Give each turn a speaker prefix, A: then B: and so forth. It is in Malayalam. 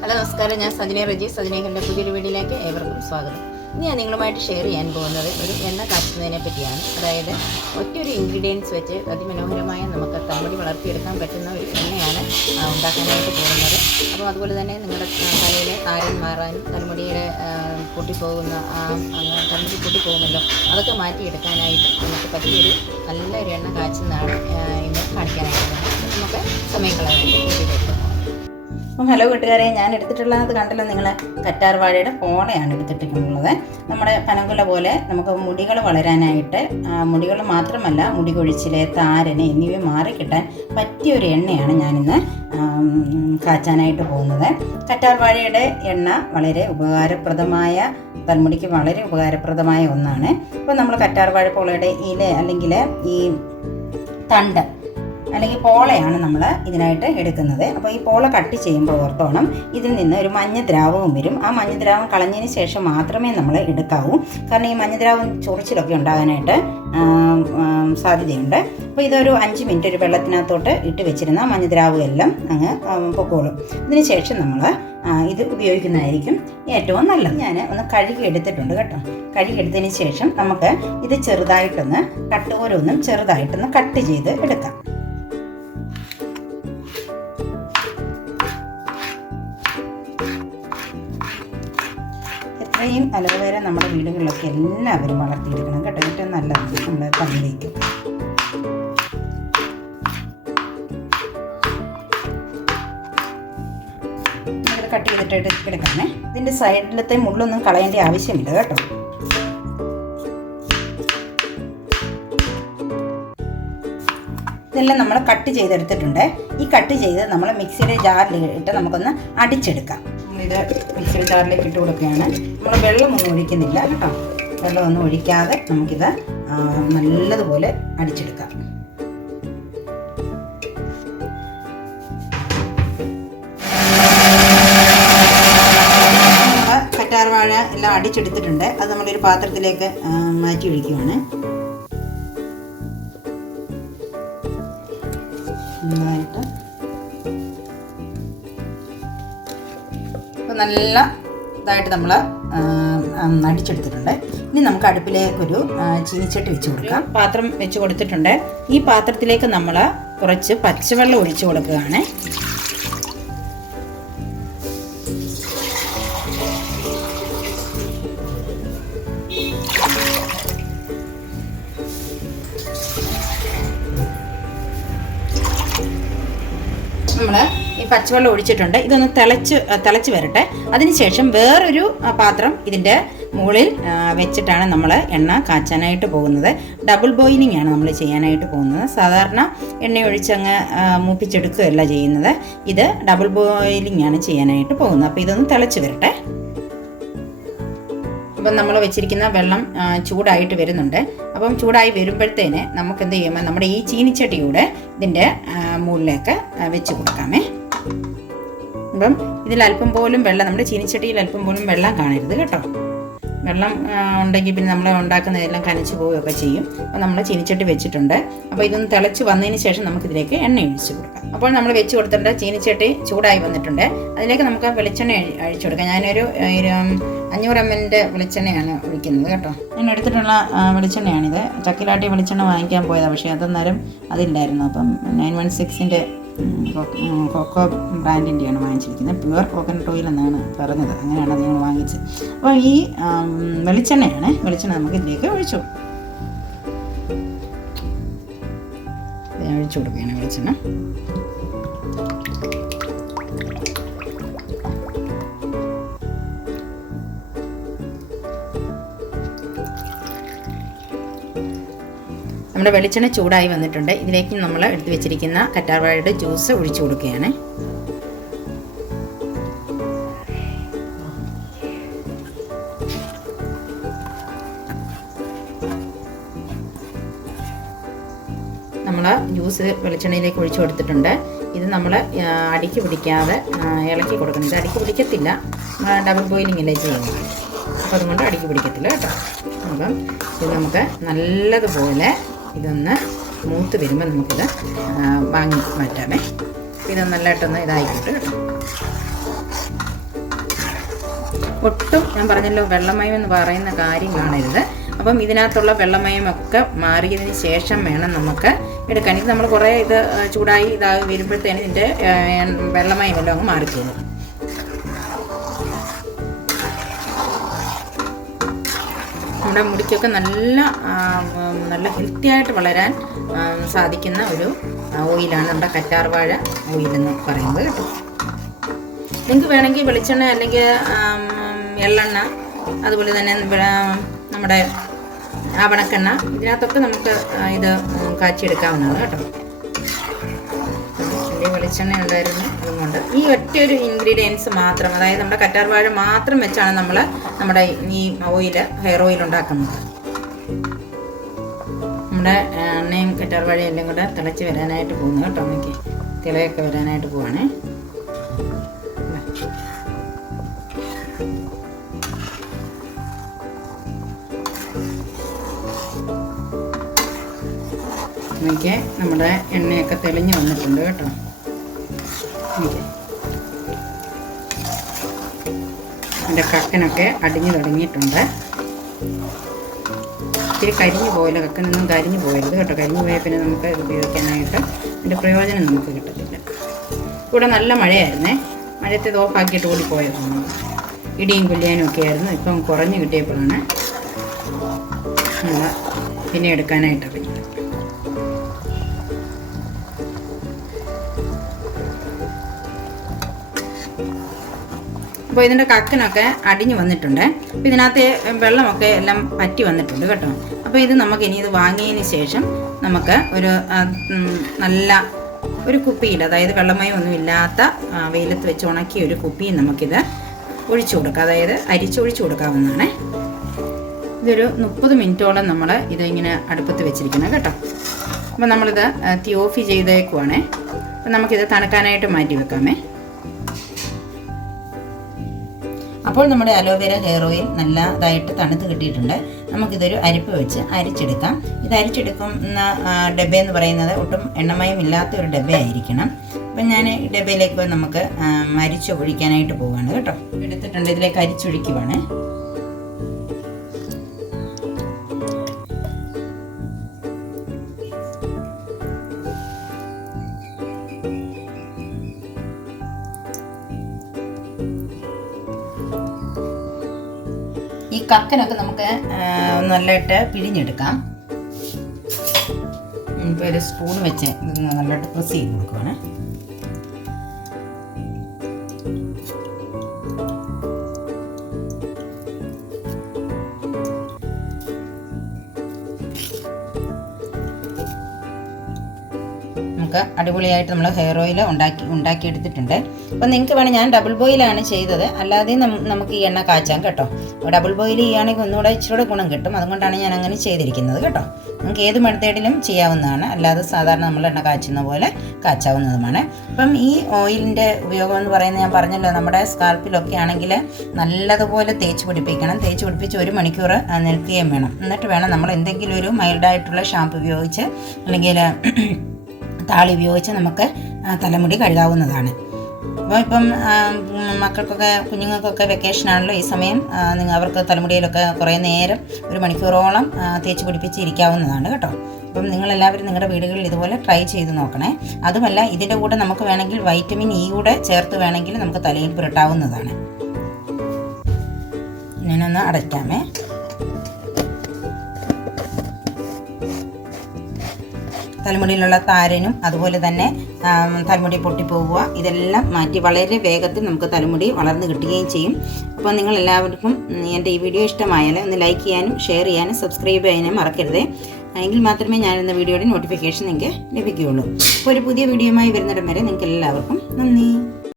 A: ഹലോ നമസ്കാരം. ഞാൻ സജന റജി. സജനേഖന്റെ പുതിയൊരു വീഡിയോയിലേക്ക് ഏവർക്കും സ്വാഗതം. ഇന്ന് ഞാൻ നിങ്ങളുമായിട്ട് ഷെയർ ചെയ്യാൻ പോകുന്നത് ഒരു എണ്ണ കാച്ചുന്നതിനെ പറ്റിയാണ്. അതായത് ഒറ്റയൊരു ഇൻഗ്രീഡിയൻസ് വെച്ച് അതിമനോഹരമായ നമുക്ക് തലമുടി വളർത്തിയെടുക്കാൻ പറ്റുന്ന ഒരു എണ്ണയാണ് ഉണ്ടാക്കാനായിട്ട് പോകുന്നത്. അപ്പോൾ അതുപോലെ തന്നെ നിങ്ങളുടെ തലയിലെ താരൻ മാറാനും തലമുടിയുടെ അങ്ങ് തലമുടി കൂട്ടിപ്പോകുമല്ലോ അതൊക്കെ മാറ്റിയെടുക്കാനായിട്ട് നമുക്ക് പറ്റിയൊരു നല്ലൊരു എണ്ണ കാച്ചുന്നതാണ് ഇന്ന് കാണിക്കാനായിട്ട് നമുക്ക് സമയം പോകാം അപ്പം ഹലോ കൂട്ടുകാരെ ഞാൻ എടുത്തിട്ടുള്ളത് കണ്ടല്ലോ നിങ്ങൾ കറ്റാർവാഴയുടെ പോളയാണ് എടുത്തിട്ടുള്ളത് നമ്മുടെ പനങ്കുല പോലെ നമുക്ക് മുടികൾ വളരാനായിട്ട് മുടികൾ മാത്രമല്ല മുടി കൊഴിച്ചിൽ താരന് എന്നിവ മാറിക്കിട്ടാൻ പറ്റിയൊരു എണ്ണയാണ് ഞാനിന്ന് കാച്ചാനായിട്ട് പോകുന്നത്. കറ്റാർവാഴയുടെ എണ്ണ വളരെ ഉപകാരപ്രദമായ തൽമുടിക്ക് വളരെ ഉപകാരപ്രദമായ ഒന്നാണ്. ഇപ്പം നമ്മൾ കറ്റാർവാഴ പോളയുടെ ഇല അല്ലെങ്കിൽ ഈ തണ്ട് അല്ലെങ്കിൽ പോളയാണ് നമ്മൾ ഇതിനായിട്ട് എടുക്കുന്നത്. അപ്പോൾ ഈ പോള കട്ട് ചെയ്യുമ്പോൾ ഓർത്തോണം ഇതിൽ നിന്ന് ഒരു മഞ്ഞ ദ്രാവകം വരും. ആ മഞ്ഞ ദ്രാവം കളഞ്ഞതിന് ശേഷം മാത്രമേ നമ്മൾ എടുക്കാവൂ. കാരണം ഈ മഞ്ഞ ദ്രാവം ചൊറിച്ചിലൊക്കെ ഉണ്ടാകാനായിട്ട് സാധ്യതയുണ്ട്. അപ്പോൾ ഇതൊരു അഞ്ച് മിനിറ്റ് ഒരു വെള്ളത്തിനകത്തോട്ട് ഇട്ട് വെച്ചിരുന്ന മഞ്ഞ ദ്രാവകം എല്ലാം അങ്ങ് പൊക്കോളും. ഇതിന് ശേഷം നമ്മൾ ഇത് ഉപയോഗിക്കുന്നതായിരിക്കും ഏറ്റവും നല്ലത്. ഞാൻ ഒന്ന് കഴുകി എടുത്തിട്ടുണ്ട് കേട്ടോ. കഴുകി എടുത്തതിന് ശേഷം നമുക്ക് ഇത് ചെറുതായിട്ടൊന്ന് കട്ട് ഓരോന്നും ചെറുതായിട്ടൊന്ന് കട്ട് ചെയ്ത് എടുക്കാം. എത്രയും അലോവേര നമ്മുടെ വീടുകളിലൊക്കെ എല്ലാവരും വളർത്തിയെടുക്കണം കേട്ടോ. ഏറ്റവും നല്ലതാണ് നമ്മുടെ തലയിലേക്ക് കട്ട് ചെയ്തിട്ട് എടുക്കണേ ഇതിന്റെ സൈഡിലത്തെ മുള്ളൊന്നും കളയേണ്ട ആവശ്യമില്ല കേട്ടോ. ഇതെല്ലാം നമ്മൾ കട്ട് ചെയ്തെടുത്തിട്ടുണ്ട്. ഈ കട്ട് ചെയ്ത് നമ്മൾ മിക്സിയുടെ ജാറിൽ ഇട്ട് നമുക്കൊന്ന് അടിച്ചെടുക്കാം. ഇത് മിക്സി ജാറിലേക്ക് ഇട്ട് കൊടുക്കുകയാണ്. നമ്മൾ വെള്ളമൊന്നും ഒഴിക്കുന്നില്ല കേട്ടോ. വെള്ളമൊന്നും ഒഴിക്കാതെ നമുക്കിത് നല്ലതുപോലെ അടിച്ചെടുക്കാം. കറ്റാർവാഴ കറ്റാർ വാഴ എല്ലാം അടിച്ചെടുത്തിട്ടുണ്ട്. അത് നമ്മളൊരു പാത്രത്തിലേക്ക് മാറ്റി ഒഴിക്കുവാണ്. നന്നായിട്ട് നല്ല ഇതായിട്ട് നമ്മൾ അടിച്ചെടുത്തിട്ടുണ്ട് ഇനി നമുക്ക് അടുപ്പിലേക്ക് ഒരു ചീനിച്ചട്ടി വെച്ച് കൊടുക്കാം. പാത്രം വെച്ച് കൊടുത്തിട്ടുണ്ട്. ഈ പാത്രത്തിലേക്ക് നമ്മൾ കുറച്ച് പച്ചവെള്ളം ഒഴിച്ചു കൊടുക്കുകയാണ്. നമ്മൾ ഈ പച്ചവെള്ളം ഒഴിച്ചിട്ടുണ്ട്. ഇതൊന്ന് തിളച്ച് തിളച്ച് വരട്ടെ. അതിനുശേഷം വേറൊരു പാത്രം ഇതിന്റെ മുകളിൽ വെച്ചിട്ടാണ് നമ്മൾ എണ്ണ കാച്ചാനായിട്ട് പോകുന്നത്. ഡബിൾ ബോയിലിംഗ് ആണ് നമ്മൾ ചെയ്യാനായിട്ട് പോകുന്നത്. സാധാരണ എണ്ണ ഒഴിച്ചങ്ങ് മൂപ്പിച്ചെടുക്കുകയല്ല ചെയ്യുന്നത്. ഇത് ഡബിൾ ബോയിലിംഗ് ആണ് ചെയ്യാനായിട്ട് പോകുന്നത്. അപ്പോൾ ഇതൊന്ന് തിളച്ച് വരട്ടെ. അപ്പം നമ്മൾ വെച്ചിരിക്കുന്ന വെള്ളം ചൂടായിട്ട് വരുന്നുണ്ട്. അപ്പം ചൂടായി വരുമ്പോഴത്തേന് നമുക്ക് എന്ത് ചെയ്യുമ്പോൾ നമ്മുടെ ഈ ചീനിച്ചട്ടിയൂടെ ഇതിന്റെ മുകളിലേക്ക് വെച്ച് കൊടുക്കാമേ. അപ്പം ഇതിൽ അല്പം പോലും വെള്ളം നമ്മുടെ ചീനിച്ചട്ടിയിൽ അല്പം പോലും വെള്ളം കാണരുത് കേട്ടോ. വെള്ളം ഉണ്ടെങ്കിൽ പിന്നെ നമ്മൾ ഉണ്ടാക്കുന്നതെല്ലാം കനച്ച് പോവുകയൊക്കെ ചെയ്യും. അപ്പോൾ നമ്മൾ ചീനിച്ചട്ടി വെച്ചിട്ടുണ്ട്. അപ്പോൾ ഇതൊന്ന് തിളച്ച് വന്നതിന് ശേഷം നമുക്കിതിലേക്ക് എണ്ണ ഒഴിച്ച് കൊടുക്കാം. അപ്പോൾ നമ്മൾ വെച്ച് കൊടുത്തിട്ടുണ്ട് ചീനിച്ചട്ടി ചൂടായി വന്നിട്ടുണ്ട്. അതിലേക്ക് നമുക്ക് വെളിച്ചെണ്ണ അഴി- അഴിച്ചു കൊടുക്കാം. ഞാനൊരു അഞ്ഞൂറ് എം എല്ലിന്റെ വെളിച്ചെണ്ണയാണ് ഒഴിക്കുന്നത് കേട്ടോ. ഞാൻ എടുത്തിട്ടുള്ള വെളിച്ചെണ്ണയാണിത്. ചക്കിലാട്ടി വെളിച്ചെണ്ണ വാങ്ങിക്കാൻ പോയതാണ് പക്ഷേ അതൊന്നേരം അതില്ലായിരുന്നു. അപ്പം നയൻ വൺ സിക്സിന്റെ കൊക്കോ ബ്രാൻഡിന്റെയാണ് വാങ്ങിച്ചിരിക്കുന്നത്. പ്യുവർ കോക്കനട്ട് ഓയിൽ എന്നാണ് പറഞ്ഞത്. അങ്ങനെയാണ് അത് ഞങ്ങൾ വാങ്ങിച്ചത്. അപ്പോൾ ഈ വെളിച്ചെണ്ണയാണ്. വെളിച്ചെണ്ണ നമുക്ക് ഇതിലേക്ക് ഒഴിച്ചു ഒഴിച്ചു കൊടുക്കുകയാണ് വെളിച്ചെണ്ണ. നമ്മുടെ വെളിച്ചെണ്ണ ചൂടായി വന്നിട്ടുണ്ട്. ഇതിലേക്ക് നമ്മൾ എടുത്തു വെച്ചിരിക്കുന്ന കറ്റാർവാഴയുടെ ജ്യൂസ് ഒഴിച്ചു കൊടുക്കുകയാണ്. നമ്മൾ ജ്യൂസ് വെളിച്ചെണ്ണയിലേക്ക് ഒഴിച്ചു കൊടുത്തിട്ടുണ്ട്. ഇത് നമ്മൾ അടിക്ക് പിടിക്കാതെ ഇളക്കി കൊടുക്കണം ഇത് അടിക്ക് പിടിക്കത്തില്ല. ഡബിൾ ബോയിലിംഗ് അല്ലേ ചെയ്യുന്നത്. അപ്പോൾ അതുകൊണ്ട് അടിക്ക് പിടിക്കത്തില്ല കേട്ടോ. അപ്പം ഇത് നമുക്ക് നല്ലതുപോലെ ഇതൊന്ന് മൂത്ത് വരുമ്പോൾ നമുക്കിത് വാങ്ങി മാറ്റാമേ. ഇത് നല്ലതായിട്ടൊന്ന് ഇതായിക്കോട്ടെ കേട്ടോ. ഒട്ടും ഞാൻ പറഞ്ഞല്ലോ വെള്ളമയം എന്ന് പറയുന്ന കാര്യം കാണരുത്. അപ്പം ഇതിനകത്തുള്ള വെള്ളമയമൊക്കെ മാറിയതിന് ശേഷം വേണം നമുക്ക് എടുക്കാൻ. ഇത് നമ്മൾ കുറേ ഇത് ചൂടായി ഇതായി വരുമ്പോഴത്തേന് ഇതിന്റെ വെള്ളമയം എല്ലാം അങ്ങ് മാറിപ്പോകും. നമ്മുടെ മുടിക്കൊക്കെ നല്ല നല്ല ഹെൽത്തി ആയിട്ട് വളരാൻ സാധിക്കുന്ന ഒരു ഓയിലാണ് നമ്മുടെ കറ്റാർവാഴ ഓയിൽ എന്ന് പറയുന്നത് കേട്ടോ. നിങ്ങൾക്ക് വേണമെങ്കിൽ വെളിച്ചെണ്ണ അല്ലെങ്കിൽ എള്ളെണ്ണ അതുപോലെ തന്നെ നമ്മുടെ ആവണക്കെണ്ണ ഇതിനകത്തൊക്കെ നമുക്ക് ഇത് കാച്ചിയെടുക്കാവുന്നതാണ് കേട്ടോ. വെളിച്ചെണ്ണ ഉണ്ടായിരുന്നു. അതുകൊണ്ട് ഈ ഒറ്റയൊരു ഇൻഗ്രീഡിയൻസ് മാത്രം അതായത് നമ്മുടെ കറ്റാർവാഴ മാത്രം വെച്ചാണ് നമ്മൾ നമ്മുടെ ഈ ഓയിൽ ഹെയർ ഓയിൽ ഉണ്ടാക്കുന്നത്. നമ്മുടെ എണ്ണയും കറ്റാർവാഴയും എല്ലാം കൂടെ തിളച്ച് വരാനായിട്ട് പോകുന്നു കേട്ടോ എനിക്ക് തിളയൊക്കെ വരാനായിട്ട് പോവാണേ. നമ്മുടെ എണ്ണയൊക്കെ തെളിഞ്ഞു വന്നിട്ടുണ്ട് കേട്ടോ. എന്റെ കക്കനൊക്കെ അടിഞ്ഞു തുടങ്ങിയിട്ടുണ്ട്. ഇത്തിരി കരിഞ്ഞു പോയില്ല കക്കനൊന്നും കരിഞ്ഞു പോയരുത് കേട്ടോ കരിഞ്ഞു പോയാൽ പിന്നെ നമുക്ക് ഉപയോഗിക്കാനായിട്ട് അതിന്റെ പ്രയോജനം നമുക്ക് കിട്ടത്തില്ല. ഇവിടെ നല്ല മഴയായിരുന്നേ. മഴയത്തെ ഓഫാക്കിയിട്ട് ഓടി പോയതാണ് ഇടിയും കൊല്ലിയാനും ഒക്കെ ആയിരുന്നു. ഇപ്പം കുറഞ്ഞു കിട്ടിയപ്പോഴാണ് നമ്മൾ പിന്നെ എടുക്കാനായിട്ട് അപ്പോൾ ഇതിന്റെ കക്കനൊക്കെ അടിഞ്ഞു വന്നിട്ടുണ്ട്. അപ്പോൾ ഇതിനകത്ത് വെള്ളമൊക്കെ എല്ലാം പറ്റി വന്നിട്ടുണ്ട് കേട്ടോ. അപ്പോൾ ഇത് നമുക്ക് ഇനി ഇത് വാങ്ങിയതിന് ശേഷം നമുക്ക് ഒരു നല്ല ഒരു കുപ്പിയിൽ അതായത് വെള്ളമയം ഒന്നും ഇല്ലാത്ത വെയിലത്ത് വെച്ച് ഉണക്കിയ ഒരു കുപ്പിയിൽ നമുക്കിത് ഒഴിച്ചു കൊടുക്കുക അതായത് അരിച്ചൊഴിച്ചു കൊടുക്കാവുന്നതാണ്. ഇതൊരു മുപ്പത് മിനിറ്റോളം നമ്മൾ ഇതിങ്ങനെ അടുപ്പത്ത് വെച്ചിരിക്കണം കേട്ടോ. അപ്പോൾ നമ്മളിത് തീ ഓഫ് ചെയ്തേക്കുവാണേ. അപ്പം നമുക്കിത് തണുക്കാനായിട്ട് മാറ്റി വെക്കാമേ. അപ്പോൾ നമ്മുടെ അലോവേര ഹെയർ ഓയിൽ നല്ലതായിട്ട് തണുത്ത് കിട്ടിയിട്ടുണ്ട്. നമുക്കിതൊരു അരിപ്പ് വെച്ച് അരിച്ചെടുക്കാം. ഇത് അരിച്ചെടുക്കുന്ന ഡബയെന്ന് പറയുന്നത് ഒട്ടും എണ്ണമയം ഇല്ലാത്ത ഒരു ഡബയായിരിക്കണം അപ്പം ഞാൻ ഈ ഡബയിലേക്ക് നമുക്ക് അരിച്ചൊഴിക്കാനായിട്ട് പോവുകയാണ് കേട്ടോ. എടുത്തിട്ടുണ്ട്. ഇതിലേക്ക് അരിച്ചൊഴിക്കുവാണ്. ഈ കക്കനൊക്കെ നമുക്ക് നല്ലതായിട്ട് പിഴിഞ്ഞെടുക്കാം. ഇപ്പോൾ ഒരു സ്പൂൺ വെച്ച് നല്ലതായിട്ട് പ്രസ് ചെയ്ത് കൊടുക്കുവാണ്. നമുക്ക് അടിപൊളിയായിട്ട് നമ്മൾ ഹെയർ ഓയിൽ ഉണ്ടാക്കി ഉണ്ടാക്കിയെടുത്തിട്ടുണ്ട്. അപ്പോൾ നിങ്ങൾക്ക് വേണേൽ ഞാൻ ഡബിൾ ബോയിലാണ് ചെയ്തത്. അല്ലാതെ നം- നമുക്ക് ഈ എണ്ണ കാച്ചാം കേട്ടോ. ഡബിൾ ബോയിൽ ചെയ്യുകയാണെങ്കിൽ ഒന്നുകൂടെ ഇച്ചിരി ഗുണം കിട്ടും. അതുകൊണ്ടാണ് ഞാൻ അങ്ങനെ ചെയ്തിരിക്കുന്നത് കേട്ടോ. നിങ്ങൾക്ക് ഏത് മെത്തേഡിലും ചെയ്യാവുന്നതാണ്. അല്ലാതെ സാധാരണ നമ്മൾ എണ്ണ കാച്ചുന്ന പോലെ കാച്ചാവുന്നതുമാണ്. അപ്പം ഈ ഓയിലിന്റെ ഉപയോഗം എന്ന് പറയുന്നത് ഞാൻ പറഞ്ഞല്ലോ നമ്മുടെ സ്കാൽപ്പിലൊക്കെ ആണെങ്കിൽ നല്ലതുപോലെ തേച്ച് പിടിപ്പിക്കണം. തേച്ച് പിടിപ്പിച്ച് ഒരു മണിക്കൂർ നിൽക്കുകയും വേണം. എന്നിട്ട് വേണം നമ്മൾ എന്തെങ്കിലും ഒരു മൈൽഡായിട്ടുള്ള ഷാമ്പ് ഉപയോഗിച്ച് അല്ലെങ്കിൽ താളി ഉപയോഗിച്ച് നമുക്ക് തലമുടി കഴുകാവുന്നതാണ്. അപ്പോൾ ഇപ്പം മക്കൾക്കൊക്കെ കുഞ്ഞുങ്ങൾക്കൊക്കെ വെക്കേഷൻ ആണല്ലോ ഈ സമയം നിങ്ങൾ അവർക്ക് തലമുടിയിലൊക്കെ കുറേ നേരം ഒരു മണിക്കൂറോളം തേച്ച് പിടിപ്പിച്ച് ഇരിക്കാവുന്നതാണ് കേട്ടോ. അപ്പം നിങ്ങളെല്ലാവരും നിങ്ങളുടെ വീടുകളിൽ ഇതുപോലെ ട്രൈ ചെയ്ത് നോക്കണേ. അതുമല്ല ഇതിന്റെ കൂടെ നമുക്ക് വേണമെങ്കിൽ വൈറ്റമിൻ ഇ കൂടെ ചേർത്ത് വേണമെങ്കിൽ നമുക്ക് തലയിൽ പുരട്ടാവുന്നതാണ്. ഞാനൊന്ന് അടയ്ക്കാമേ. തലമുടിയിലുള്ള താരനും അതുപോലെ തന്നെ തലമുടി പൊട്ടിപ്പോവുക ഇതെല്ലാം മാറ്റി വളരെ വേഗത്തിൽ നമുക്ക് തലമുടി വളർന്നു കിട്ടുകയും ചെയ്യും. അപ്പോൾ നിങ്ങൾ എല്ലാവർക്കും എന്റെ ഈ വീഡിയോ ഇഷ്ടമായാൽ ഒന്ന് ലൈക്ക് ചെയ്യാനും ഷെയർ ചെയ്യാനും സബ്സ്ക്രൈബ് ചെയ്യാനും മറക്കരുത്. എങ്കിൽ മാത്രമേ ഞാൻ എന്ന വീഡിയോയുടെ നോട്ടിഫിക്കേഷൻ നിങ്ങൾക്ക് ലഭിക്കുകയുള്ളൂ. അപ്പോൾ ഒരു പുതിയ വീഡിയോയുമായി വരുന്നിടം വരെ നിങ്ങൾക്ക് എല്ലാവർക്കും നന്ദി.